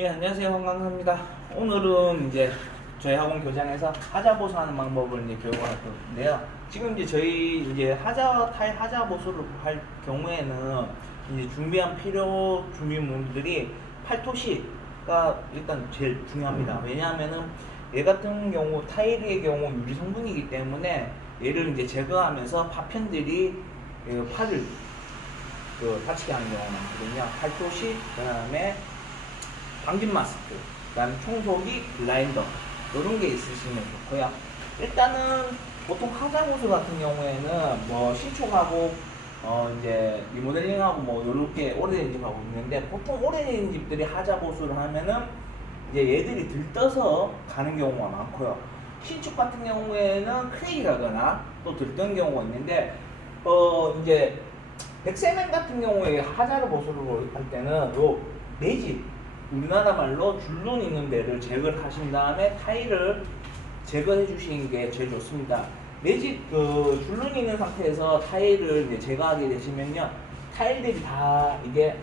예, 안녕하세요. 황강사입니다. 오늘은 이제 저희 학원 교장에서 하자 보수하는 방법을 이제 교육할 건데요. 지금 이제 저희 이제 타일 하자 보수를 할 경우에는 이제 준비한 필요 준비물들이 팔토시가 일단 제일 중요합니다. 왜냐하면은 얘 같은 경우 타일의 경우 유리 성분이기 때문에 얘를 이제 제거하면서 파편들이 팔을 다치게 하는 경우가 많거든요. 팔토시, 그 다음에 방진 마스크, 그다음에 청소기, 블라인더 이런 게 있으시면 좋고요. 일단은 보통 하자 보수 같은 경우에는 뭐 신축하고 이제 리모델링하고 뭐 이렇게 오래된 집하고 있는데, 보통 오래된 집들이 하자 보수를 하면은 이제 얘들이 들떠서 가는 경우가 많고요. 신축 같은 경우에는 크랙이 가거나 또 들뜬 경우가 있는데, 이제 백세멘 같은 경우에 하자를 보수를 할 때는 요 매집, 우리나라 말로 줄눈 있는 데를 제거를 하신 다음에 타일을 제거해 주시는 게 제일 좋습니다. 매집 줄눈 있는 상태에서 타일을 이제 제거하게 되시면요, 타일들이 다 이게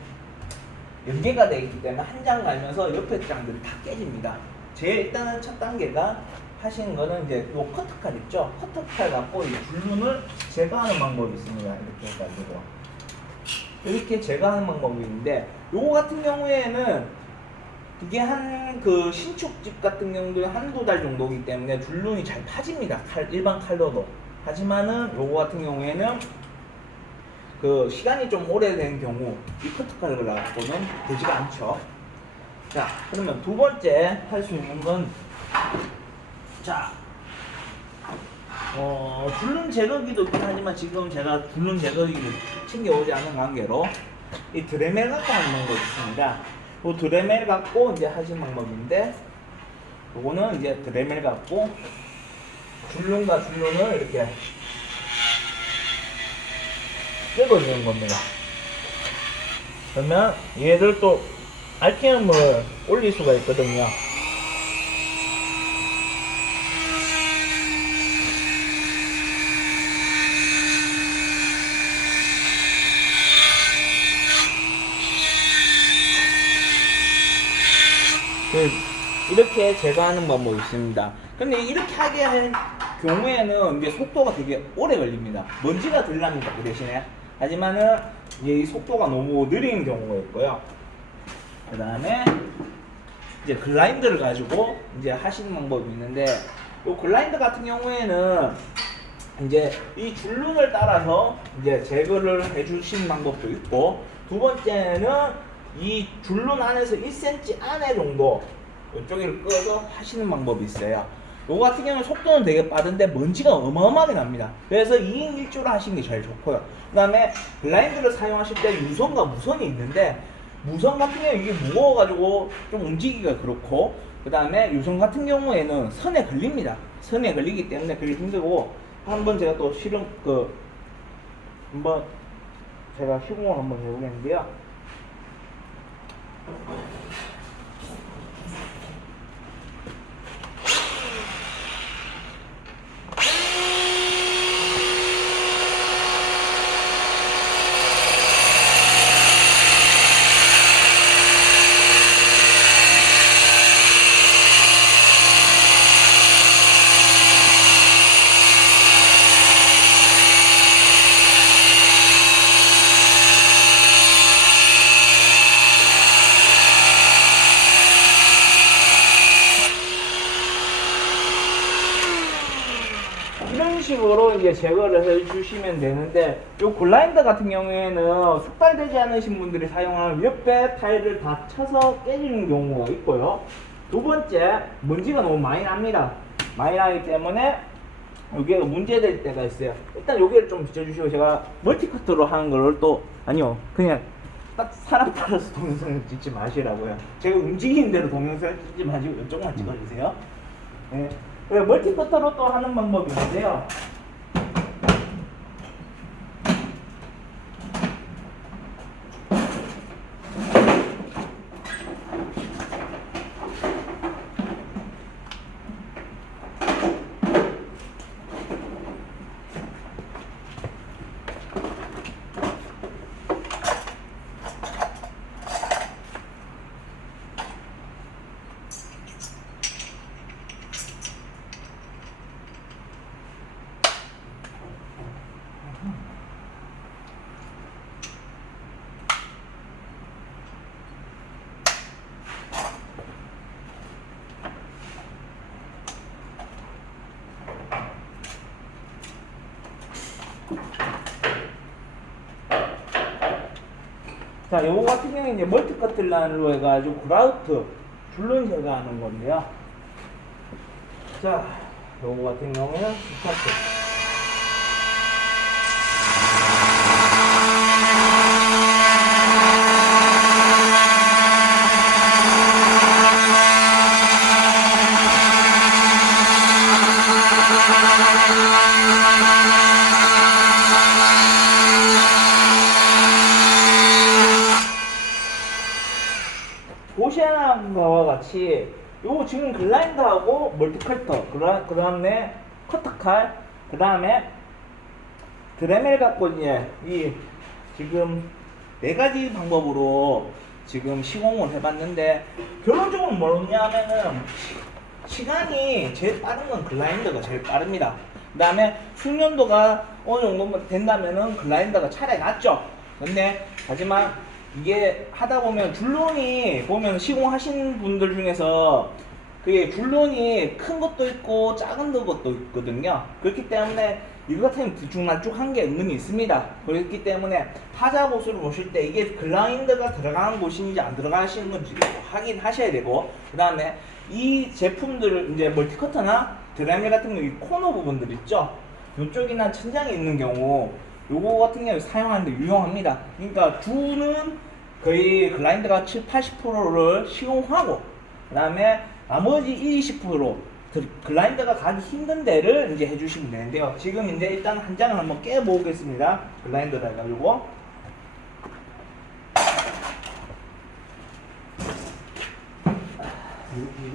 연계가 되어 있기 때문에 한 장 갈면서 옆에 장들이 다 깨집니다. 제일 일단은 첫 단계가 하시는 거는 이제 요 커트칼 있죠? 커트칼 갖고 이 줄눈을 제거하는 방법이 있습니다. 이렇게 해가지고 이렇게 제거하는 방법이 있는데, 요거 같은 경우에는 그게 신축집 같은 경우도 한두 달 정도이기 때문에 줄눈이 잘 파집니다. 일반 칼로도. 하지만은 요거 같은 경우에는 시간이 좀 오래된 경우 이 커트칼을 갖고는 되지가 않죠. 자, 그러면 두 번째 할 수 있는 건, 자, 줄눈 제거기도 있긴 하지만 지금 제가 줄눈 제거기를 챙겨오지 않은 관계로 이 드레멜 갖고 하는 거 있습니다. 그 드레멜 갖고 이제 하신 방법인데, 요거는 이제 드레멜 갖고 줄눈과 줄눈을 이렇게 뜯어주는 겁니다. 그러면 얘들 또 RPM을 올릴 수가 있거든요. 이렇게 제거하는 방법이 있습니다. 근데 이렇게 하게 할 경우에는 이제 속도가 되게 오래 걸립니다. 먼지가 덜 납니다, 그 대신에. 하지만은 이 속도가 너무 느린 경우가 있고요. 그 다음에 이제 글라인더를 가지고 이제 하시는 방법이 있는데, 이 글라인더 같은 경우에는 이제 이 줄눈을 따라서 이제 제거를 해주시는 방법도 있고, 두 번째는 이 줄눈 안에서 1cm 안에 정도 이쪽을 꺼서 하시는 방법이 있어요. 요거 같은 경우는 속도는 되게 빠른데 먼지가 어마어마하게 납니다. 그래서 2인 1조로 하시는 게 제일 좋고요. 그 다음에 블라인드를 사용하실 때 유선과 무선이 있는데, 무선 같은 경우는 이게 무거워가지고 좀 움직이기가 그렇고, 그 다음에 유선 같은 경우에는 선에 걸립니다. 선에 걸리기 때문에 그게 힘들고, 한번 제가 또 한번 제가 시공을 한번 해보겠는데요. 이런 식으로 이제 제거를 해주시면 되는데, 요 글라인더 같은 경우에는 숙달되지 않으신 분들이 사용하는 옆에 타일을 다 쳐서 깨지는 경우가 있고요. 두 번째, 먼지가 너무 많이 납니다. 많이 나기 때문에 여기가 문제될 때가 있어요. 일단 여기를 좀 비춰주시고, 제가 멀티커트로 하는 걸 아니요, 그냥 딱 사람 따라서 동영상을 찍지 마시라고요. 제가 움직이는 대로 동영상을 찍지 마시고 이쪽만 찍어주세요. 네. 멀티커터로 또 하는 방법이 있는데요. 자, 요거 같은 경우에 이제 멀티 커틀란으로 해가지고 그라우트 줄눈 제거하는 건데요. 자, 요거 같은 경우는 스타트. 보시는 바와 같이 요거 지금 글라인더하고 멀티컬터 그 다음에 커터칼 그 다음에 드레멜 갖고 이제 이 지금 4가지 방법으로 지금 시공을 해봤는데 결론적으로 뭐냐면은 시간이 제일 빠른 건 글라인더가 제일 빠릅니다. 그 다음에 숙련도가 어느 정도 된다면은 글라인더가 차라리 낫죠. 근데 하지만 이게 하다 보면 줄눈이 보면 시공하신 분들 중에서 그게 줄눈이 큰 것도 있고 작은 것도 있거든요. 그렇기 때문에 이거 같은 들쭉날쭉한 게 은근히 있습니다. 그렇기 때문에 하자 보수를 보실 때 이게 글라인더가 들어가는 곳인지 안 들어가시는 건지 확인하셔야 되고, 그 다음에 이 제품들을 이제 멀티커터나 드라밀 같은 경우 이 코너 부분들 있죠. 이쪽이나 천장에 있는 경우 요거 같은 경우 사용하는데 유용합니다. 그러니까 주는 거의 글라인더가 70~80%를 시공하고 그 다음에 나머지 20% 글라인더가 가기 힘든 데를 이제 해주시면 되는데요. 지금 이제 일단 한 장을 한번 깨보겠습니다. 글라인더다 해가지고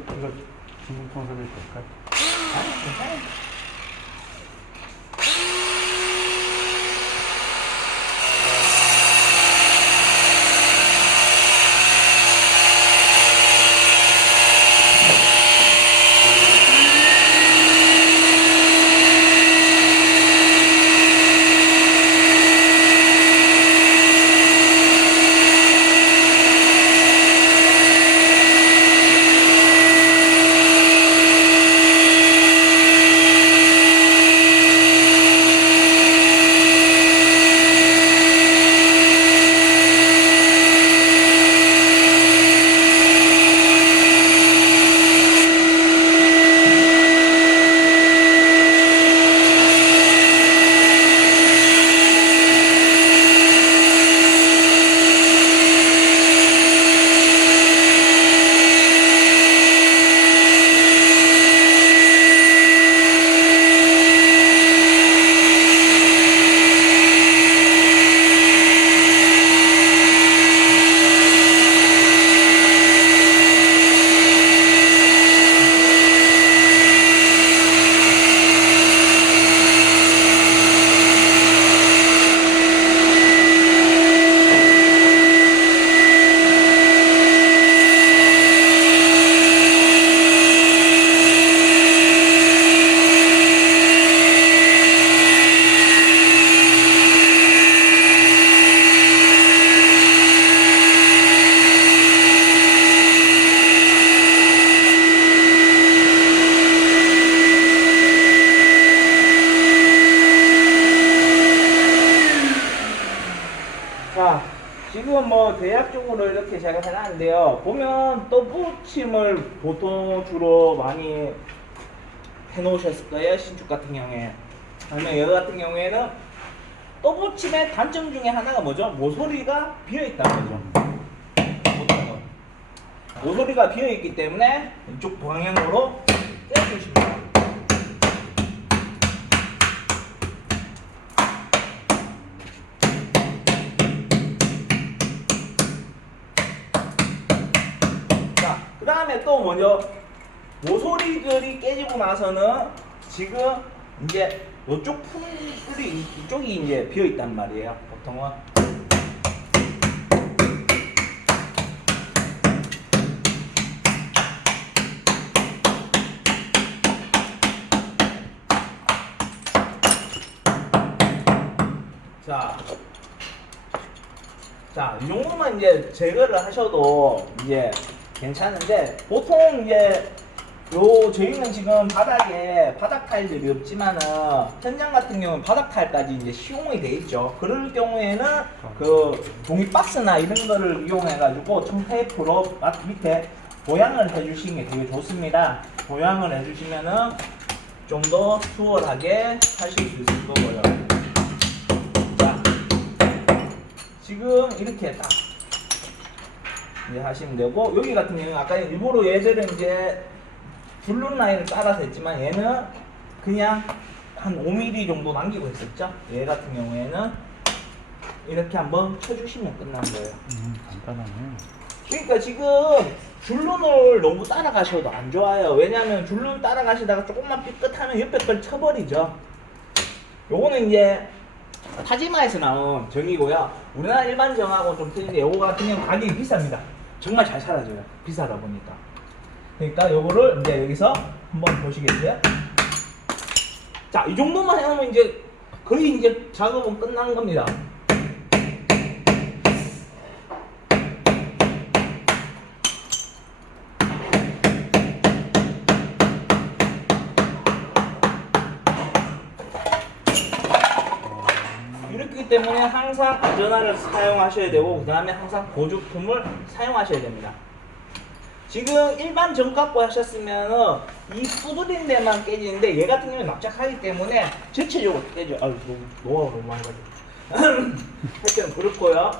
이거 지금 통선을 볼까? 아니 괜찮아요. 자, 지금 뭐 대략적으로 이렇게 제가 해놨는데요. 보면 또 붙임을 보통 주로 많이 해놓으셨을 거예요. 신축 같은 경우에. 그러면 여기 같은 경우에는 또 붙임의 단점 중에 하나가 뭐죠? 모서리가 비어있다는 거죠. 모서리가 비어있기 때문에 이쪽 방향으로 떼주시면 돼요. 그 다음에 또 먼저 모서리들이 깨지고 나서는 지금 이제 이쪽 풀이 이쪽이 이제 비어 있단 말이에요. 보통은 자, 이 정도만 이제 제거를 하셔도 이제 괜찮은데, 보통 이제 저희는 지금 바닥에 바닥 타일들이 없지만은 현장 같은 경우는 바닥 타일까지 이제 시공이 돼 있죠. 그럴 경우에는 그 종이 박스나 이런 거를 이용해 가지고 청테이프로 밑에 보양을 해주시는 게 되게 좋습니다. 보양을 해주시면은 좀 더 수월하게 하실 수 있을 거고요. 자, 지금 이렇게 딱 이제 하시면 되고, 여기 같은 경우는 아까 일부러 얘들은 이제 줄눈 라인을 따라서 했지만 얘는 그냥 한 5mm 정도 남기고 했었죠. 얘 같은 경우에는 이렇게 한번 쳐주시면 끝난 거예요. 간단하네. 그러니까 지금 줄눈을 너무 따라가셔도 안 좋아요. 왜냐면 줄눈 따라가시다가 조금만 삐끗하면 옆에 걸 쳐버리죠. 요거는 이제 타지마에서 나온 정이고요. 우리나라 일반 정하고 좀 틀린데 요거 같은 경우는 가격이 비쌉니다. 정말 잘 사라져요. 비싸다 보니까. 그러니까 요거를 이제 여기서 한번 보시겠어요? 자, 이 정도만 해놓으면 이제 거의 이제 작업은 끝난 겁니다. 이렇기 때문에 항상 안전화를 사용하셔야 되고, 그 다음에 항상 보조품을 사용하셔야 됩니다. 지금 일반 정값고 하셨으면은 이 두드린 데만 깨지는데 얘 같은 경우는 납작하기 때문에 전체적으로 깨져요. 아유, 노하우 너무 많이 가지고. 하여튼 그렇고요.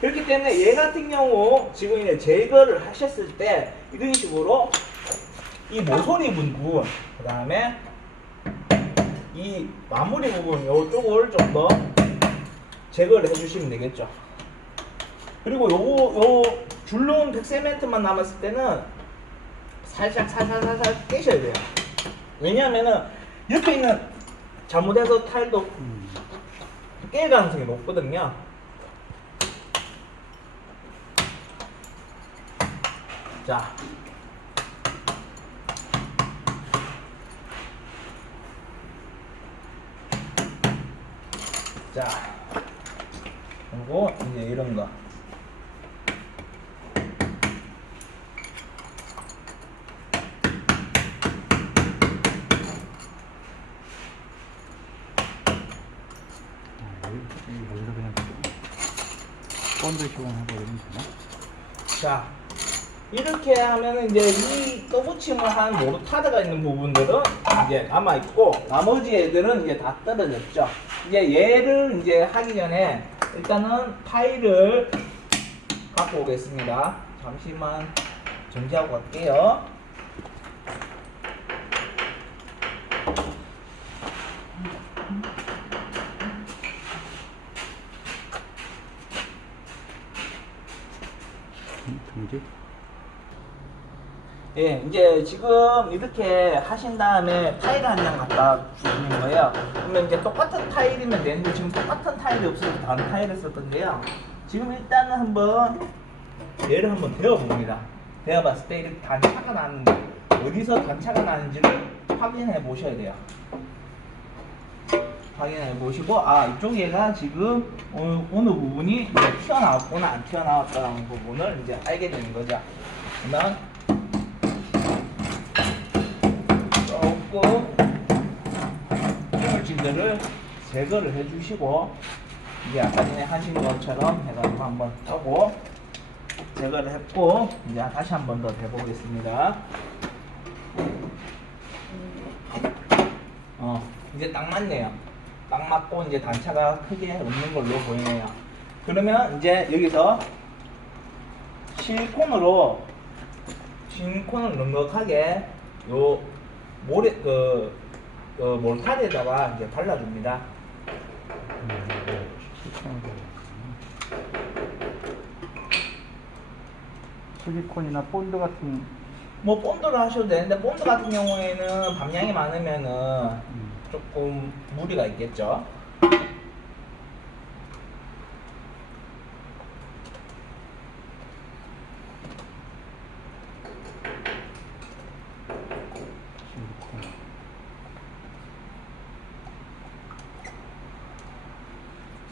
그렇기 때문에 얘 같은 경우 지금 이제 제거를 하셨을 때 이런 식으로 이 모서리 부분, 그 다음에 이 마무리 부분 요쪽을 좀 더 제거를 해주시면 되겠죠. 그리고 요 줄눈 백세멘트만 남았을 때는 살짝 살살 깨셔야 돼요. 왜냐하면은 옆에 있는 잘못해서 타일도 깰 가능성이 높거든요. 자, 그리고 이제 이런 거. 여기서 그냥 본드 시공해버리면 되나? 자, 이렇게 하면은 이제 이 떠붙임을 한 모르타드가 있는 부분들은 이제 남아 있고, 나머지 애들은 이제 다 떨어졌죠. 이제 얘를 이제 하기 전에 일단은 타일을 갖고 오겠습니다. 잠시만 정지하고 갈게요. 정지? 예, 이제 지금 이렇게 하신 다음에 타일 한 장 갖다 주는 거예요. 그러면 이제 똑같은 타일이면 되는데 지금 똑같은 타일이 없어서 다른 타일을 썼던데요. 지금 일단은 한번 얘를 한번 데워봅니다. 데워봤을 때 이렇게 단차가 나는지, 어디서 단차가 나는지를 확인해 보셔야 돼요. 확인해 보시고, 아, 이쪽 얘가 지금 어느 부분이 이제 튀어나왔거나 안 튀어나왔다는 부분을 이제 알게 되는 거죠. 그러면 조금 이물질들을 제거를 해주시고, 이제 아까 전에 하신 것처럼 해가지고 한번 하고 제거를 했고, 이제 다시 한 번 더 해보겠습니다. 이제 딱 맞네요. 딱 맞고 이제 단차가 크게 없는 걸로 보이네요. 그러면 이제 여기서 실리콘을 넉넉하게 요 몰타리에다가 이제 발라줍니다. 실리콘이나 본드 같은 뭐 본드를 하셔도 되는데, 본드 같은 경우에는 밤양이 많으면은 조금 무리가 있겠죠.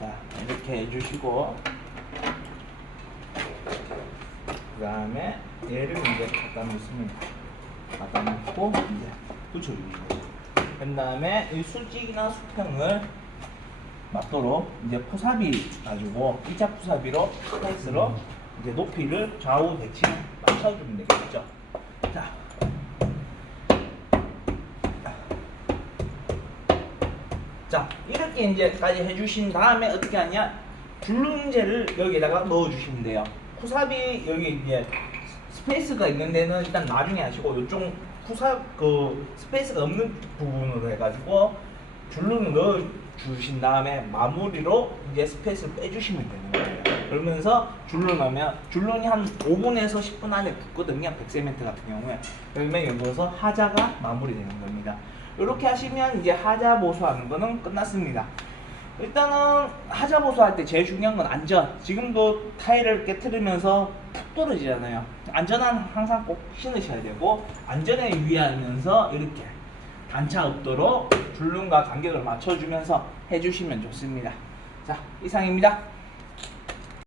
자, 이렇게 해주시고, 그 다음에 얘를 이제 갖다 놓습니다. 갖다 놓고 이제 붙여주는 거죠. 그 다음에 이 수직이나 수평을 맞도록 이제 푸사비 가지고 2차 푸사비로 스페이스로 이제 높이를 좌우 배치 맞춰주면 되겠죠. 자, 이렇게 이제까지 해주신 다음에 어떻게 하냐? 줄눈제를 여기에다가 넣어주시면 돼요. 푸사비 여기 이제 스페이스가 있는 데는 일단 나중에 하시고 이쪽 스페이스가 없는 부분으로 해가지고 줄눈을 넣어주신 다음에 마무리로 이제 스페이스를 빼주시면 되는 거예요. 그러면서 줄눈하면 줄눈이 한 5분에서 10분 안에 붙거든요. 백세멘트 같은 경우에. 그러면 여기서 하자가 마무리되는 겁니다. 이렇게 하시면 이제 하자 보수하는 거는 끝났습니다. 일단은 하자 보수할 때 제일 중요한 건 안전. 지금도 타일을 깨트리면서 푹 떨어지잖아요. 안전한 항상 꼭 신으셔야 되고, 안전에 유의하면서 이렇게 단차 없도록 줄눈과 간격을 맞춰주면서 해주시면 좋습니다. 자, 이상입니다.